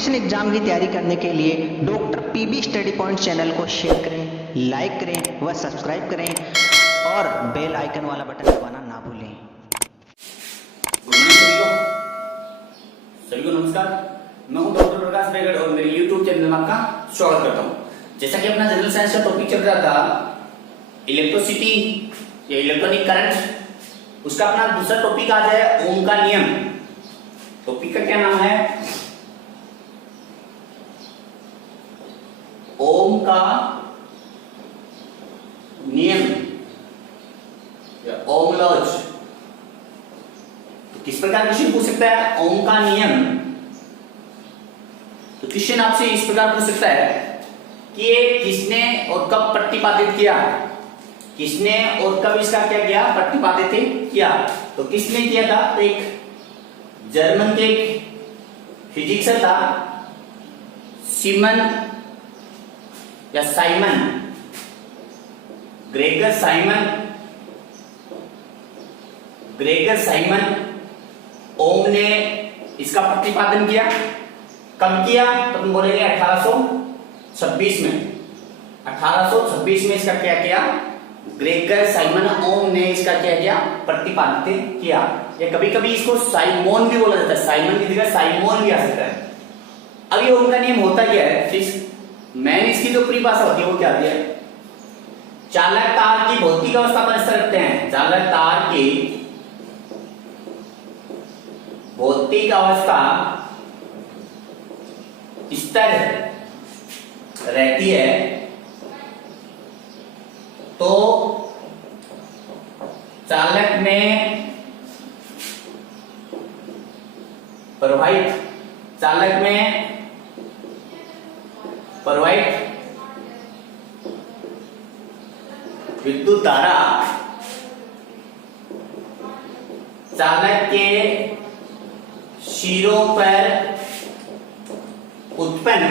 Competition exam की तैयारी करने के लिए doctor PB study point channel को शेयर करें, लाइक करें व सब्सक्राइब करें और बेल आइकन वाला बटन दबाना ना भूलें। गुड मॉर्निंग सभी को नमस्कार। मैं हूं डॉक्टर प्रकाश बेगड़ और मेरे YouTube चैनल में आपका स्वागत करता हूं। जैसा कि अपना जनरल साइंस का टॉपिक चल रहा था इलेक्ट्रिसिटी या इलेक्ट्रॉनिक करंट, उसका अपना दूसरा टॉपिक आज है ओम का नियम। टॉपिक का क्या नाम है? ओम का नियम या ओम लॉज। तो किस प्रकार क्वेश्चन पूछ सकता है ओम का नियम? तो क्वेश्चन आपसे इस प्रकार पूछ सकता है कि ये किसने और कब प्रतिपादित किया, किसने और कब इसका क्या किया, प्रतिपादित किया। तो किसने किया था? तो एक जर्मन के फिजिक्सर था सीमन या साइमन, ग्रेगर साइमन ओम ने इसका प्रतिपादन किया। कब किया? तो हम बोलेंगे 1826 में। 1826 में इसका क्या किया? ग्रेगर साइमन ओम ने इसका क्या किया? प्रतिपादित किया। या कभी कभी इसको साइमोन भी बोला जाता है, साइमन की जगह साइमोन भी आ सकता है। अब ये ओम का नियम होता क्या है? मैंने इसकी जो परिभाषा होती है वो क्या है? चालक तार की भौतिक अवस्था पर स्तर रखते हैं। चालक तार की भौतिक अवस्था स्तर रहती है तो चालक में प्रवाहित विद्युत धारा चालक के सिरों पर उत्पन्न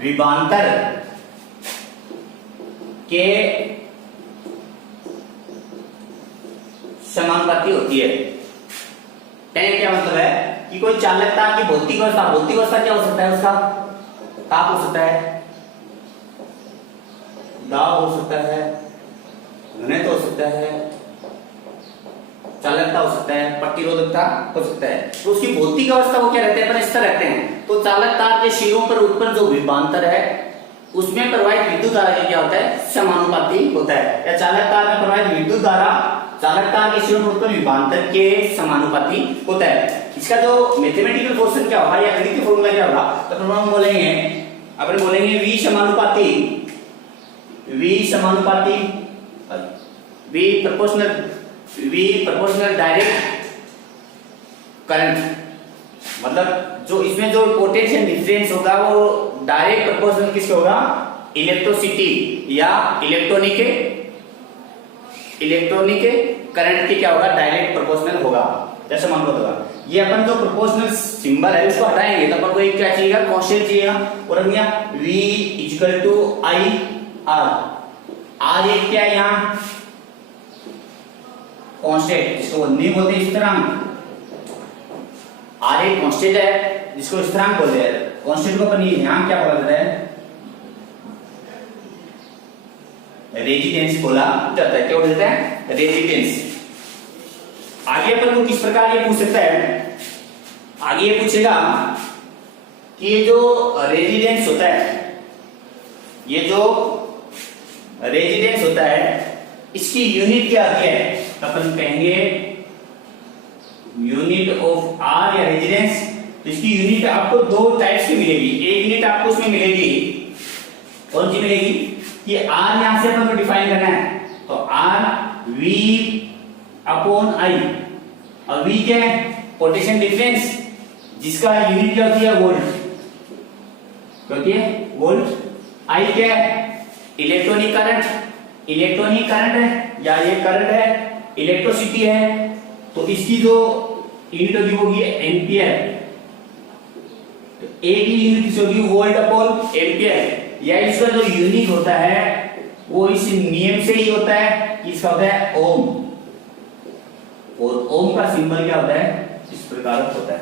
विभवांतर के समानुपाती होती है। क्या मतलब है कि कोई चालक तार की भौतिक अवस्था क्या हो सकता है? उसका ताप हो सकता है, दाब हो सकता है, घनत्व हो सकता है, चालकता हो सकता है, प्रतिरोधकता हो सकता है। तो उसकी भौतिक अवस्था वो क्या रहते हैं? पर स्तर रहते हैं। तो चालक तार के सिरों पर उत्पन्न जो विभवांतर है उसमें प्रवाहित विद्युत धारा क्या होता है? समानुपाती होता है। या चालक तार में प्रवाहित विद्युत धारा चालक तार के सिरों पर उत्पन्न विभवांतर के समानुपाती होता है। इसका जो मैथमेटिकल फॉर्मूला क्या होगा या गणितीय फॉर्मूला क्या होगा? तो हम बोलेंगे V प्रोपोर्शनल डायरेक्ट करंट। मतलब जो इसमें जो पोटेंशियल डिफरेंस होगा वो डायरेक्ट प्रोपोर्शनल किसके होगा? इलेक्ट्रिसिटी या इलेक्ट्रॉनिक करंट की क्या होगा? डायरेक्ट प्रोपोर्शनल होगा। जैसे मान लो होगा ये अपन जो प्रोपोर्शनल सिंबल है इसको हटाएंगे तो अपन को एक क्या चाहिएगा? कांस्टेंट चाहिएगा। और हम यहाँ V = I R एक क्या है यहाँ? कांस्टेंट, इसको नहीं बोलते स्थिरांक। R एक कांस्टेंट है जिसको स्थिरांक बोलते हैं। कांस्टेंट को अपन यहाँ क्या बोला जाता है? रेजिडेंस बोला जाता है। क्या बोला जाता है? रेजिडेंस। आगे अपन को किस प्रकार ये पूछ सकता है? आगे ये पूछेगा कि ये जो रेजिडेंस होता है इसकी यूनिट क्या आती है? अपन कहेंगे यूनिट ऑफ आर या रेजिडेंस। तो इसकी यूनिट आपको दो टाइप्स की मिलेगी। एक यूनिट आपको उसमें मिलेगी, कौन सी मिलेगी? कि आर यहां से अपन को डिफाइन करना है तो आर V/I और V क्या है? पोटेंशियल डिफरेंस, जिसका यूनिट क्या होती है? वोल्ट। होती है वोल्ट। I क्या है? इलेक्ट्रॉनिक करंट है या ये करंट है, इलेक्ट्रिसिटी है। तो इसकी जो यूनिट होगी एम्पियर। तो एक ही यूनिट होगी वोल्ट/एम्पियर। या इसका जो यूनिट होता है वो इस नियम से ही होता है कि इसका होता है ओम। और ओम का सिंबल क्या होता है? इस प्रकार होता है,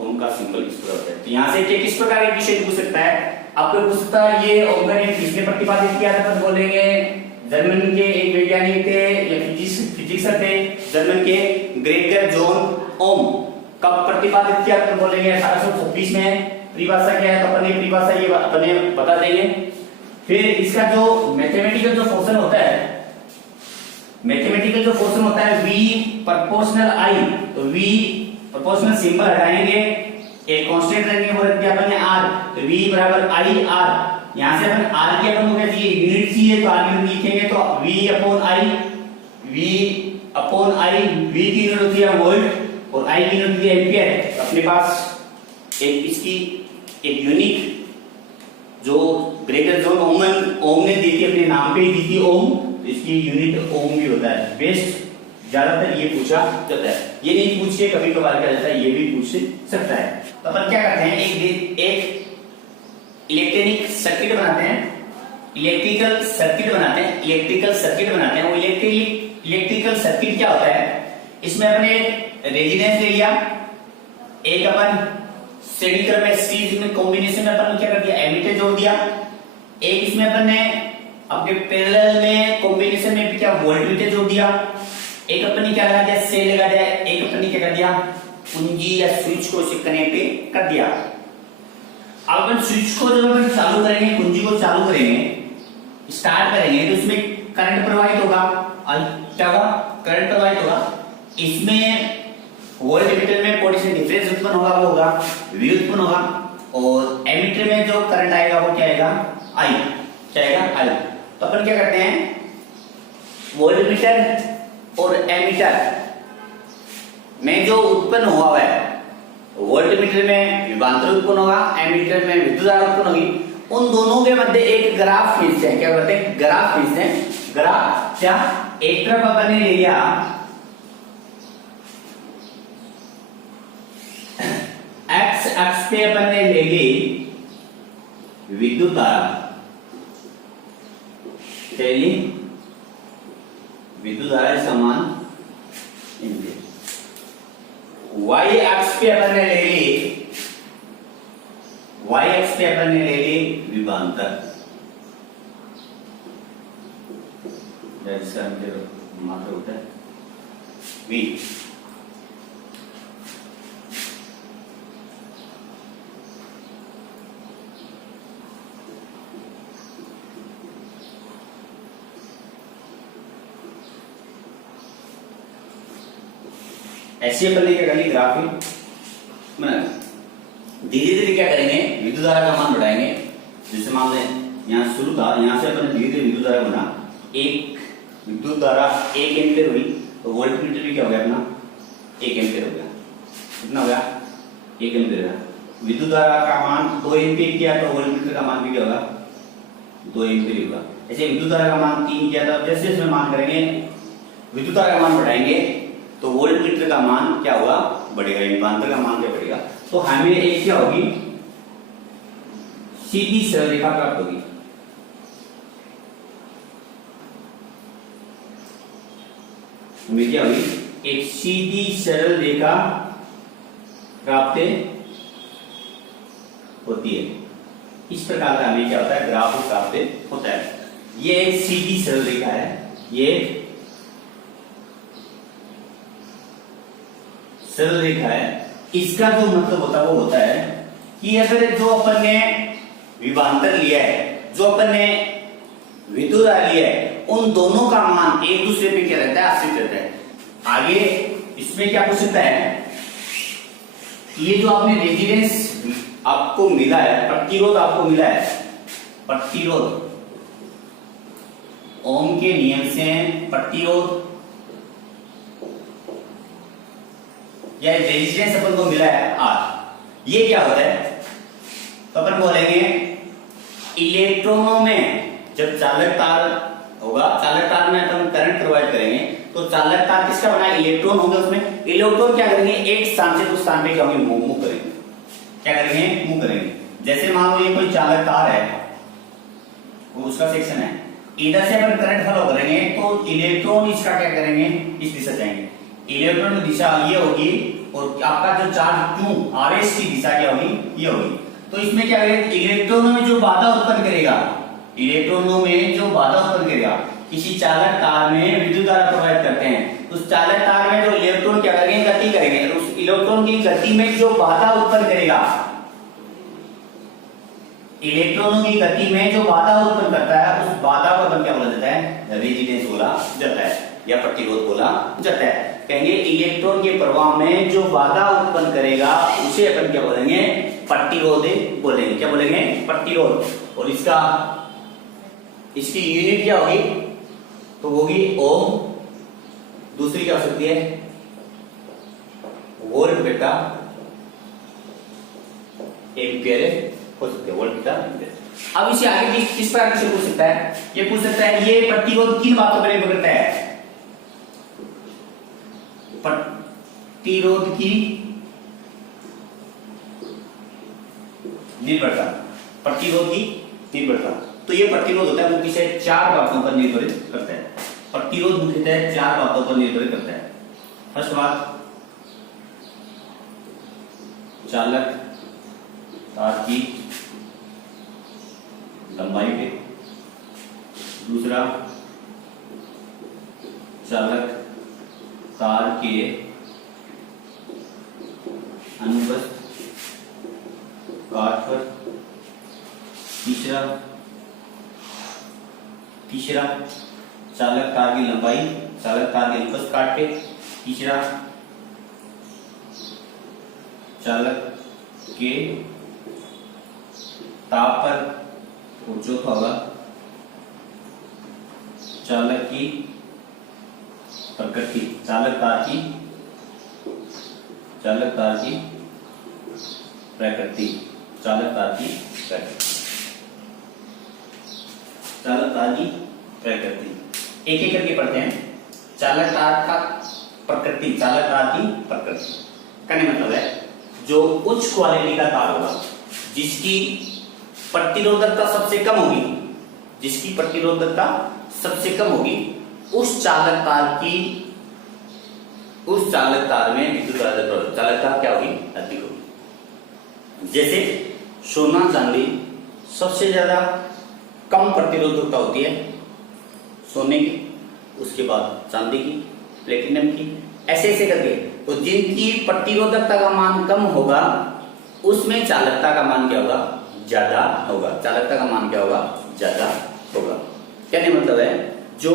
ओम का सिंबल इस प्रकार होता है। तो यहाँ से किस प्रकार के विषय पूछ सकता है, आपको पूछ सकता है ये ओम का नियम किसने प्रतिपादित किया था, तो बोलेंगे जर्मन के एक वैज्ञानिक थे या फिजिक्सर थे जर्मन के ग्रेगर जॉन ओम। कब प्रतिपादित किया, तो बोलेंगे 1826 में। परिभाषा क्या है, तो अपने परिभाषा ये अपने बता देंगे। फिर इसका जो मैथमेटिकल जो फंक्शन होता है, मैथमेटिकल जो फंक्शन होता है v प्रोपोर्शनल i, तो v प्रोपोर्शनल सिंबल हटाएंगे, एक कांस्टेंट रखेंगे, वो रख दिया अपन ने r, तो v बराबर i r। यहां से अपन r की अपन को क्या चाहिए, यूनिट चाहिए, तो r यूनिट लिखेंगे तो v अपॉन i, v की यूनिट होती है वोल्ट और i की यूनिट होती है एम्पियर। अपने पास एक इसकी एक यूनिक जो ग्रेगर जॉन ओम ने दी थी, अपने नाम पे ही दी थी ओम, तो इसकी यूनिट ओम भी होता है। बेस्ट ज्यादातर ये पूछा जाता है, ये नहीं पूछे कभी कभार क्या जाता है, ये भी पूछ सकता है। तो अपन क्या करते हैं, एक इलेक्ट्रॉनिक सर्किट बनाते हैं, इलेक्ट्रिकल सर्किट बनाते हैं। वो इलेक्ट्रिकल सर्किट क्या होता है, इसमें अपने रेजिस्टेंस ले लिया, एक अपन श्रेणी क्रम में सीरीज में कॉम्बिनेशन में अपन क्या कर दिया, एमीटर जोड़ दिया, एक इसमें अपन ने अपने पैरेलल में कॉम्बिनेशन में भी क्या वोल्टमीटर जोड़ दिया, एक अपन ने क्या लगा दिया, सेल लगा दिया, एक अपन ने क्या कर दिया, कुंजी या स्विच को इसे कनेक्ट कर दिया। अब अपन स्विच को जब अपन चालू करेंगे, कुंजी को चालू करेंगे, स्टार्ट करेंगे, तो उसमें करंट प्रवाहित होगा, क्या होगा, करंट प्रवाहित होगा। इसमें वोल्टमीटर में पोटेंशियल डिफरेंस उत्पन्न होगा, वो होगा V उत्पन्न होगा, और एमीटर में जो करंट आएगा वो क्या आएगा, I, क्या आएगा, I। तो अपन क्या करते हैं, वोल्टमीटर और एमीटर में जो उत्पन्न हुआ है, वोल्टमीटर में विभवांतर उत्पन्न होगा, एमीटर में विद्युत धारा उत्पन्न होगी, उन दोनों के मध्य एक ग्राफ खींचते हैं। क्या करते हैं, ग्राफ खींचते हैं। ग्राफ क्या, एक तरफ अपन ने ले लिया एक्स अक्ष पे अपन ने ले ली विद्युत धारा, चलिए विद्युत धारा समान एम्पियर। वाई अक्ष पे अपन ने ले ली, विभवांतर, जिसका मात्रा होता है V। ऐसे अपन ने क्या कर ली, ग्राफ धीरे धीरे क्या करेंगे, विद्युत धारा का मान बढ़ाएंगे। जैसे मान लें यहाँ शुरू था, यहाँ से अपन धीरे धीरे विद्युत धारा बना, एक विद्युत धारा 1 एम्पियर हुई, तो वोल्टमीटर भी क्या हो गया अपना 1 एम्पियर हो गया। कितना हो गया, 1 एम्पियर का। विद्युत धारा का मान 2 एम्पियर किया तो वोल्टमीटर का मान भी क्या होगा, 2 एम्पियर होगा। ऐसे विद्युत धारा का मान 3 किया था, जैसे जैसे मान करेंगे विद्युत धारा का मान बढ़ाएंगे तो वोल्टमीटर का मान क्या होगा, बढ़ेगा, विभवांतर का मान क्या बढ़ेगा। तो हमें एक क्या होगी, सीधी सरल रेखा प्राप्त होगी। हमें क्या होगी, एक सीधी सरल रेखा प्राप्त होती है। इस प्रकार का हमें क्या होता है, ग्राफ प्राप्त होता है। ये एक सीधी सरल रेखा है, ये सरल रेखा है। इसका जो मतलब होता है वो होता है कि अगर जो अपन ने विभवांतर लिया है, जो अपन ने विद्युत धारा लिया है, उन दोनों का मान एक दूसरे पे क्या रहता है, आश्रित रहता है। आगे इसमें क्या पूछ सकता है, ये जो आपने रेजिस्टेंस आपको मिला है, प्रतिरोध आपको मिला है, प्रतिरोध ओम के नियम से प्रतिरोध या रेजिस्टेंस अपन को मिला है R, ये क्या होता है, तो अपन बोलेंगे इलेक्ट्रॉनों में जब चालक तार होगा, चालक तार में अपन करंट प्रवाहित करेंगे, तो चालक तार किसका बना है, इलेक्ट्रॉन होंगे उसमें। इलेक्ट्रॉन क्या करेंगे, एक स्थान से दूसरे स्थान पे क्या होंगे, मूव करेंगे। क्या करेंगे, मूव करेंगे। जैसे मान लो ये कोई चालक तार है, वो उसका सेक्शन है, इधर से अपन करंट फ्लो करेंगे तो इलेक्ट्रॉन इसका क्या करेंगे, इस दिशा जाएंगे। इलेक्ट्रॉन की दिशा ये होगी और आपका जो चार्ज Q RS की दिशा क्या होगी, ये होगी। तो इसमें क्या करेगा, इलेक्ट्रॉनों में जो बाधा उत्पन्न करेगा, इलेक्ट्रॉनों में जो बाधा उत्पन्न करेगा, किसी चालक तार में विद्युत धारा प्रवाहित करते हैं, उस चालक तार में जो इलेक्ट्रॉन क्या करेंगे, गति करेंगे, उस इलेक्ट्रॉन की गति में जो बाधा उत्पन्न करेगा, इलेक्ट्रॉनों की गति में जो बाधा उत्पन्न करता है, उस बाधा को अपन क्या बोला जाता है, रेजिस्टेंस बोला जाता है या प्रतिरोध बोला जाता है। कहेंगे इलेक्ट्रॉन के प्रवाह में जो बाधा उत्पन्न करेगा उसे अपन क्या बोलेंगे, प्रतिरोध बोलेंगे। क्या बोलेंगे, प्रतिरोध। और इसकी यूनिट क्या होगी, तो होगी ओम। दूसरी क्या हो सकती है, वोल्ट बेटा एम्पियर हो सकते हैं, वोल्ट बेटा एम्पियर। अब इसे आगे किस प्रकार से पूछ सकता है, ये पूछ सकता है ये प्रतिरोध किन बातों पर निर्भर करता है, प्रतिरोध की निर्भरता, प्रतिरोध की निर्भरता। तो ये प्रतिरोध होता है वो किसे चार बातों पर निर्भर करता है। प्रतिरोध मुख्यतः चार बातों पर निर्भर करता है। फर्स्ट बात, चालक तार की लंबाई पे। दूसरा, चालक तार के अनुप्रस्थ काट पर। तीसरा चालक तार की लंबाई, चालक तार के अनुप्रस्थ काट पे। तीसरा, चालक के ताप पर। और चौथा होगा चालक की प्रकृति, चालक तार की प्रकृति, चालक तार की प्रकृति, चालक तार की प्रकृति। एक एक करके पढ़ते हैं। चालक तार का प्रकृति, चालक तार की प्रकृति कहने मतलब है जो उच्च क्वालिटी का तार होगा, जिसकी प्रतिरोधकता सबसे कम होगी, जिसकी प्रतिरोधकता सबसे कम होगी, उस चालक तार में विद्युत चालकता क्या होगी, अधिक होगी। जैसे सोना चांदी सबसे ज्यादा कम प्रतिरोधकता होती है सोने की, उसके बाद चांदी की, प्लेटिनम की, ऐसे ऐसे करके। तो जिनकी प्रतिरोधकता का मान कम होगा उसमें चालकता का मान क्या होगा, ज्यादा होगा। चालकता का मान क्या होगा, ज्यादा होगा। कहने मतलब है जो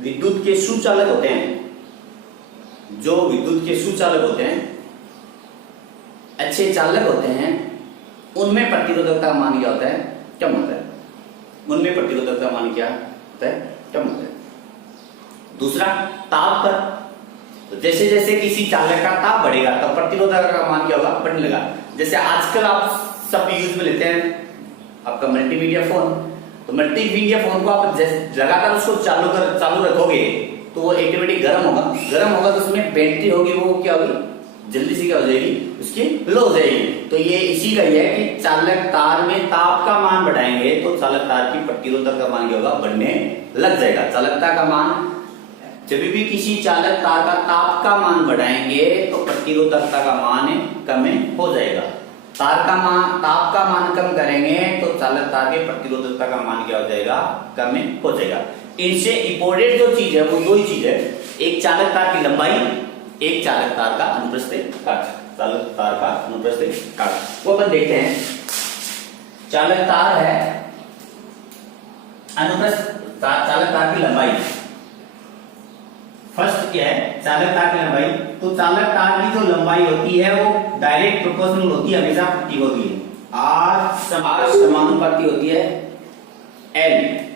विद्युत के सुचालक होते हैं, जो विद्युत के सुचालक होते हैं, अच्छे चालक होते हैं, उनमें प्रतिरोधकता का मान क्या होता है, कम होता है। उनमें प्रतिरोधकता का मान क्या होता है, कम होता है। दूसरा, ताप पर। तो जैसे जैसे किसी चालक का ताप बढ़ेगा तो प्रतिरोधकता का मान क्या होगा, बढ़ने लगा। जैसे आजकल आप सब यूज में लेते हैं आपका मल्टीमीडिया फोन, तो मल्टीमीडिया फोन को आप लगातार उसको चालू रखोगे तो वो ऑटोमेटिक गर्म होगा तो उसमें बैटरी होगी, वो क्या होगी, जल्दी से क्या हो जाएगी, उसकी लो हो जाएगी। तो ये इसी का ही है कि चालक तार में ताप का मान बढ़ाएंगे तो चालक तार की प्रतिरोधकता का मान क्या होगा, बढ़ने लग जाएगा। चालकता का मान, जब भी किसी चालक तार का ताप का मान बढ़ाएंगे तो प्रतिरोधकता का मान कम हो जाएगा। ताप का मान कम करेंगे तो चालक तार के प्रतिरोधकता का मान क्या हो जाएगा, कम हो जाएगा। इनसे इंपोर्टेंट जो चीज है वो दो ही चीज है, एक चालक तार की लंबाई, एक चालक तार का अनुप्रस्थ काट। चालक तार का अनुप्रस्थ काट वो अपन देखते हैं। चालक तार है अनुप्रस्थ, चालक तार की लंबाई। फर्स्ट क्या है, चालक तार की लंबाई। तो चालक तार की जो लंबाई होती है वो डायरेक्ट प्रोपोर्शनल होती है, हमेशा प्रतिरोधी है। आर समानुपाती होती है एल।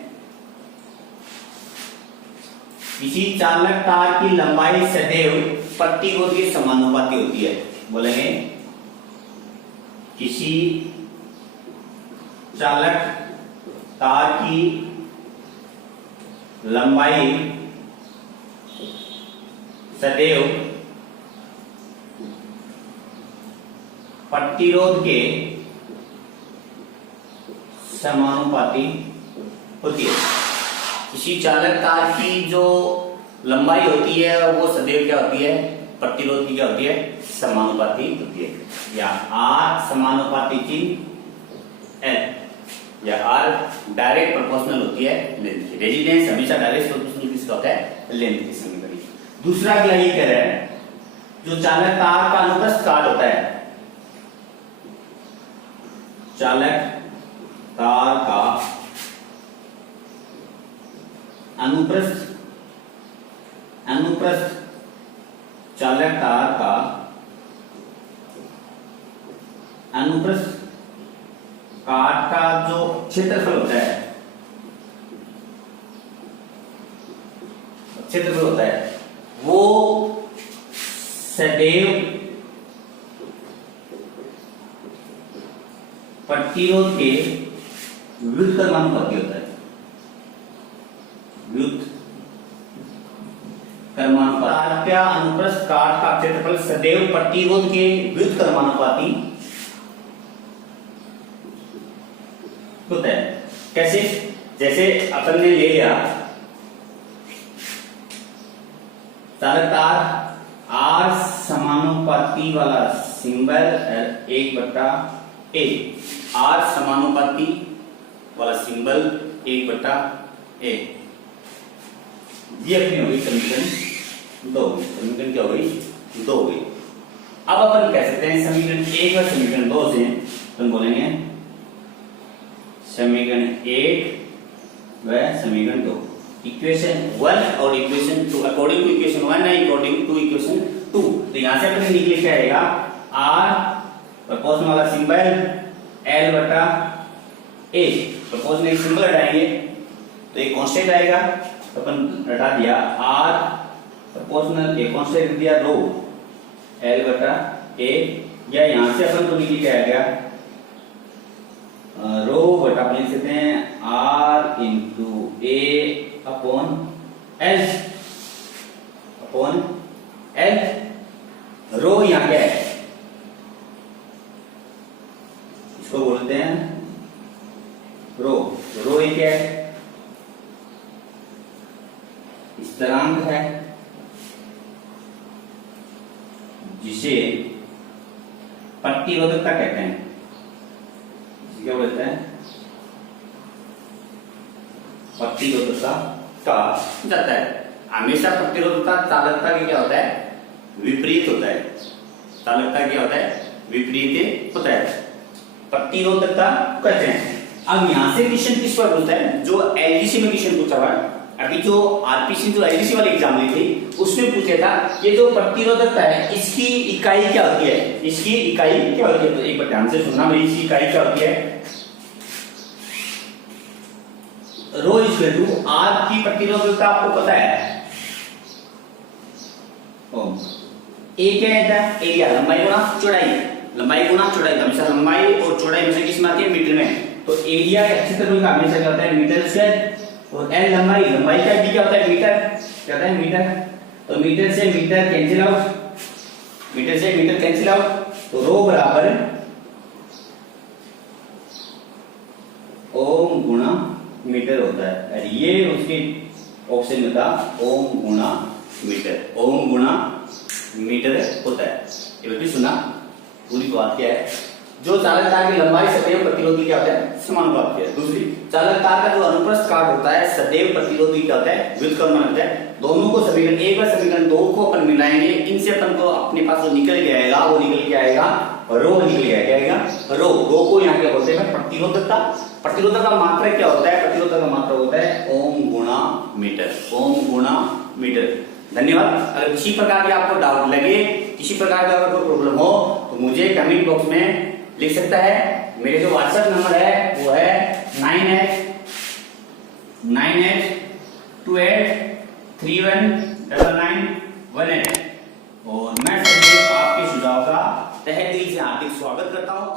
किसी चालक तार की लंबाई सदैव प्रतिरोध के समानुपाती होती है। बोलेंगे किसी चालक तार की लंबाई सदैव प्रतिरोध के समानुपाती होती है। किसी चालक तार की जो लंबाई होती है वो सदैव क्या होती है, प्रतिरोध की क्या होती है, समानुपाती होती है, या R समानुपाती चिन्ह L, या R डायरेक्ट प्रोपोर्शनल होती है लेंथ की। रेजिस्टेंस हमेशा डायरेक्ट प्रोपोर्शनल किसका होता है, लेंथ की समीकरण। दूसरा अगला ये कह रहा है जो चालक तार का अनुप्रस्थ काट होता है, चालक तार का अनुप्रस्थ चालक तार का अनुप्रस्थ काट का जो क्षेत्रफल होता है, वो सदैव प्रतिरोध के व्युत्क्रमानुपाती होता है, व्युत्क्रमानुपाती। अनुप्रस्थ काट का क्षेत्रफल सदैव प्रतिरोध के व्युत्क्रमानुपाती होता है। कैसे? जैसे अपन ने ले लिया चालक तार R समानुपाती वाला सिंबल 1/A, R समानुपाती वाला सिंबल 1/A, ये अपनी हो गई समीकरण 2। समीकरण क्या हो गई, 2 हो गई। अब अपन कह सकते हैं समीकरण 1 और समीकरण 2 से अपन बोलेंगे समीकरण 1 व समीकरण 2, इक्वेशन 1 और equation 2, according to equation 1 and according to equation 2। तो यहां से अपने निकले क्या आएगा, R प्रोपोर्शनल वाला सिंबल L/A, प्रोपोर्शनल एक सिंबल हटाएंगे तो एक कांस्टेंट आएगा, तो अपन हटा दिया R प्रोपोर्शनल एक कांस्टेंट दिया रो L/A, या यहां से अपन को निकल के आ गया रो बटा अपन लिख सकते हैं R into A upon L, रो यहां क्या है, इसको बोलते हैं रो ये क्या है, स्थिरांक है जिसे प्रतिरोधकता कहते हैं। क्या बोलते हैं, प्रतिरोधकता का जाता है। हमेशा प्रतिरोधकता चालकता की क्या होता है, विपरीत होता है। चालकता क्या होता है, विपरीत होता है, प्रतिरोधकता कहते हैं। अब यहां से क्वेश्चन किस पर पूछता है, जो एलडीसी में क्वेश्चन पूछा हुआ, अभी जो आरपीसी जो एलडीसी वाली एग्जाम ली थी उसमें पूछा था ये जो प्रतिरोधकता है इसकी इकाई क्या होती है, इसकी इकाई क्या होती है। तो एक बार ध्यान से सुनना भाई, इसकी इकाई क्या होती है, रो इक्वल टू आर की प्रतिरोधकता आपको पता है ओम, ए क्या है, एरिया, लंबाई गुणा चौड़ाई, लंबाई गुणा चौड़ाई, हमेशा लंबाई और चौड़ाई हमेशा किस में आती है, मीटर में। तो एरिया का क्षेत्रफल का हमेशा क्या होता है, मीटर स्क्वायर, और एल लंबाई का भी क्या होता है, मीटर, क्या होता है, मीटर। तो मीटर से मीटर कैंसिल आउट, तो रो बराबर ओम गुणा मीटर होता है, और ये उसके ऑप्शन में था ओम गुणा मीटर होता है। ये भी सुना, पूरी बात क्या है, जो चालक तार की लंबाई सदैव प्रतिरोधी क्या होता है, समानुपाती है। दूसरी, चालक तार का जो अनुप्रस्थ काट होता है सदैव प्रतिरोधी क्या होता है, व्युत्क्रमण होता है। दोनों को समीकरण 1 और समीकरण 2 को अपन मिलाएंगे, इनसे अपन को अपने पास जो निकल के आएगा वो निकल के आएगा रो, निकल के आएगा रो को यहाँ क्या बोलते हैं, प्रतिरोधकता। प्रतिरोधक का मात्रक क्या होता है, प्रतिरोधक का मात्रक होता है ओम गुणा मीटर। धन्यवाद। अगर किसी प्रकार के आपको डाउट लगे, किसी प्रकार का अगर कोई प्रॉब्लम हो तो मुझे कमेंट बॉक्स में लिख सकता है। मेरे जो व्हाट्सएप नंबर है वो है 9828319918, और मैं सभी आपके सुझाव का तहे दिल से हार्दिक स्वागत करता हूं।